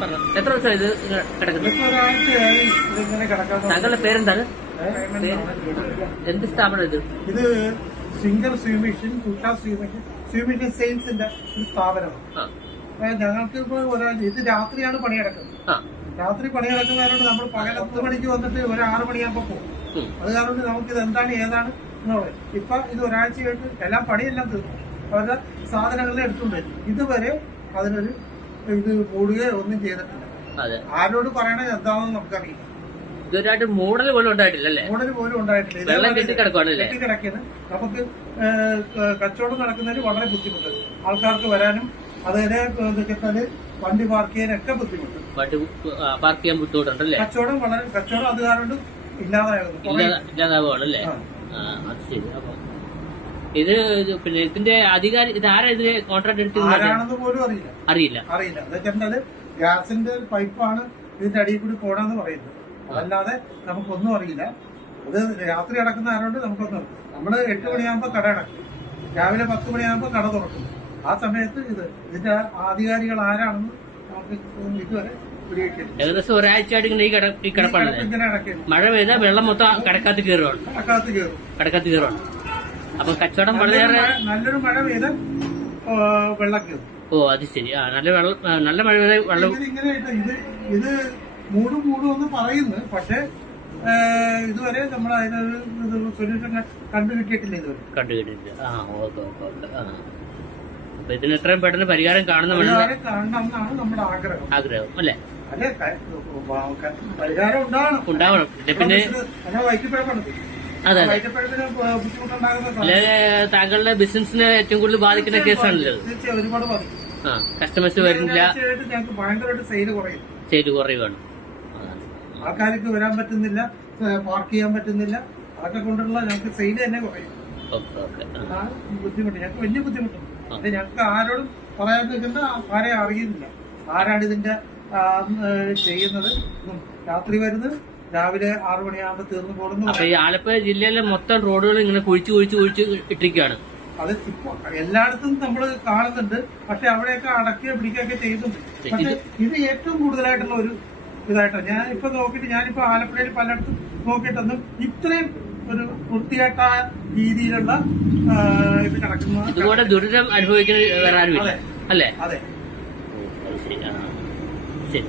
പറഞ്ഞു. എത്ര ദിവസമാണ് ഇത് കിടക്കുന്നത് താങ്കളുടെ പേരെന്താണ്. എന്ത് സ്ഥാപനം ഇത്? ഇത് Singer sewing Usha sewing machine സെയിൽസിന്റെ ഒരു സ്ഥാപനമാണ്. ഞങ്ങൾക്ക് ഇപ്പൊ ഒരാഴ്ച ഇത് രാത്രിയാണ് പണിയെടുക്കുന്നത് രാത്രി പണി കിടക്കുന്നതുകൊണ്ട് നമ്മൾ പകൽ പത്ത് മണിക്ക് വന്നിട്ട് ഒരു ആറ് മണിയാകുമ്പോ പോകും. അത് കാരണം നമുക്ക് ഇത് എന്താണ് ഏതാണ് എന്നുള്ളത്. ഇപ്പൊ ഇത് ഒരാഴ്ചയായിട്ട് എല്ലാം പണിയെല്ലാം തീർന്നു. അവരുടെ സാധനങ്ങളെല്ലാം എടുത്തുകൊണ്ട് വരും. ഇതുവരെ അതിനൊരു ഇത് കൂടുകയോ ഒന്നും ചെയ്തിട്ടില്ല. അതെ. ആരോട് പറയണത് എന്താണെന്ന് നമുക്കറിയില്ല. ഇതുവരെയായിട്ട് മോഡൽ പോലും ഉണ്ടായിട്ടില്ല അല്ലേ മോഡൽ പോലും ഉണ്ടായിട്ടില്ല. വെള്ളം കെട്ടിക്കിടക്കുവാണല്ലേ കെട്ടിക്കിടക്കിയത് നമുക്ക് കച്ചവടം നടക്കുന്നതിന് വളരെ ബുദ്ധിമുട്ട്. ആൾക്കാർക്ക് വരാനും അതുവരെ വെച്ചാൽ വണ്ടി പാർക്ക് ചെയ്യാനൊക്കെ ബുദ്ധിമുട്ട്. വണ്ടി പാർക്ക് ചെയ്യാൻ ബുദ്ധിമുട്ടുണ്ടല്ലേ? കച്ചവടം വളരെ കച്ചവടം അത് കാരണം ഇല്ലാതായത് കുറേ- ഇല്ലാ- ഇല്ലാതാവുകയാണല്ലേ? അത് ശരി അപ്പൊ ഇത് പിന്നെ ഇതിന്റെ അധികാരി ഇത് ആരാ ഇതിന് കോൺട്രാക്ട് എടുത്ത് ആരാണെന്ന് പോലും അറിയില്ല. അറിയില്ല. അറിയില്ല. എന്താ ഗ്യാസിന്റെ ഒരു പൈപ്പാണ് ഇതിന്റെ അടിയിൽ കൂടി പോണെന്ന് പറയുന്നത് അതല്ലാതെ നമുക്കൊന്നും അറിയില്ല. അത് രാത്രി അടക്കുന്ന ആരോട് നമുക്കൊന്നും നമ്മൾ എട്ട് മണിയാകുമ്പോ കട അടക്കും. രാവിലെ പത്ത് മണിയാകുമ്പോ കട തുറക്കും. ആ സമയത്ത് ഇത് ഇതിന്റെ ആധികാരികൾ ആരാണെന്ന് നമുക്ക് ഇതുവരെ പിടികിട്ടില്ല ഏകദേശം ഒരാഴ്ചയായിട്ട് ഇങ്ങനെ ഈ കട ഈ കിടപ്പാണ് ഇങ്ങനെ അടക്കുന്നു മഴ പെയ്താൽ വെള്ളം മൊത്തം കടക്കാത്ത കയറുകയാണ് കടക്കാത്ത കയറും. കടക്കാത്ത് കയറുവാണ്. അപ്പൊ കച്ചവടം വളരെയേറെ നല്ലൊരു മഴ പെയ്ത് വെള്ളം ഓ അത് ശരി. ആ നല്ല വെള്ളം നല്ല മഴ പെയ്ത വെള്ളം ഇത് ഇങ്ങനെ ഇത് ഇത് ഇത് മൂടും മൂടും എന്ന് പറയുന്നു പക്ഷേ ഇതുവരെ നമ്മൾ അതിനൊരു സൊല്യൂഷൻ കണ്ടു കിട്ടിയിട്ടില്ല ഇതുവരെ. കണ്ടുകിട്ടില്ല ആ ഓക്കെ ഓക്കെ ഓക്കെ. ആ. അപ്പൊ ഇതിന് എത്രയും പെട്ടെന്ന് പരിഹാരം കാണുന്നുണ്ടെന്ന് പരിഹാരം കാണണം എന്നാണ് നമ്മുടെ ആഗ്രഹം. ആഗ്രഹം അല്ലേ? ക- പരിഹാരം ഉണ്ടാവണം. ഉണ്ടാവണം. പിന്നെ നമ്മുടെ വയറ്റിപ്പഴപ്പാണ് അതെ താങ്കളുടെ ബിസിനസിനെ ഏറ്റവും കൂടുതൽ ബാധിക്കുന്ന കേസാണല്ലോ. ഒരുപാട് ബാധിക്കും. ആ കസ്റ്റമേഴ്സ് വരുന്നില്ല സെയിൽ കുറയുവാണ് ആൾക്കാർക്ക് വരാൻ പറ്റുന്നില്ല പാർക്ക് ചെയ്യാൻ പറ്റുന്നില്ല. അതൊക്കെ കൊണ്ടുള്ള ഞങ്ങൾക്ക് സെയിൽ തന്നെ കുറയും ബുദ്ധിമുട്ട്. ഞങ്ങൾക്ക് വലിയ ബുദ്ധിമുട്ടുണ്ട്. അത് ഞങ്ങൾക്ക് ആരോടും പറയാൻ നിൽക്കുന്ന ആരെ അറിയുന്നില്ല. ആരാണ് ഇതിന്റെ ചെയ്യുന്നത്? രാത്രി വരുന്നത് രാവിലെ ആറു മണിയാകുമ്പോൾ തീർന്നു പോകുന്നു. അപ്പൊ ഈ ആലപ്പുഴ ജില്ലയിലെ മൊത്തം റോഡുകൾ ഇങ്ങനെ കുഴിച്ചു കുഴിച്ചു കുഴിച്ച് ഇട്ടിരിക്കുകയാണ്. അത് ഇപ്പൊ എല്ലായിടത്തും നമ്മൾ കാണുന്നുണ്ട്. പക്ഷെ അവിടെയൊക്കെ അടക്കുക പിടിക്കുകയൊക്കെ ചെയ്യുന്നുണ്ട് പക്ഷെ ഇത് ഏറ്റവും കൂടുതലായിട്ടുള്ള ഒരു ഇതായിട്ടാണ്. ഞാൻ ഇപ്പൊ നോക്കിയിട്ട് ഞാനിപ്പോ ആലപ്പുഴയിൽ പലയിടത്തും നോക്കിയിട്ടൊന്നും ഇത്രയും ഒരു വൃത്തികെട്ട രീതിയിലുള്ള ഇത് കിടക്കുന്ന ഇതുപോലെ ദുരിതം അനുഭവിക്കുന്ന വേറെ. അല്ലേ? അതെ. ശരി.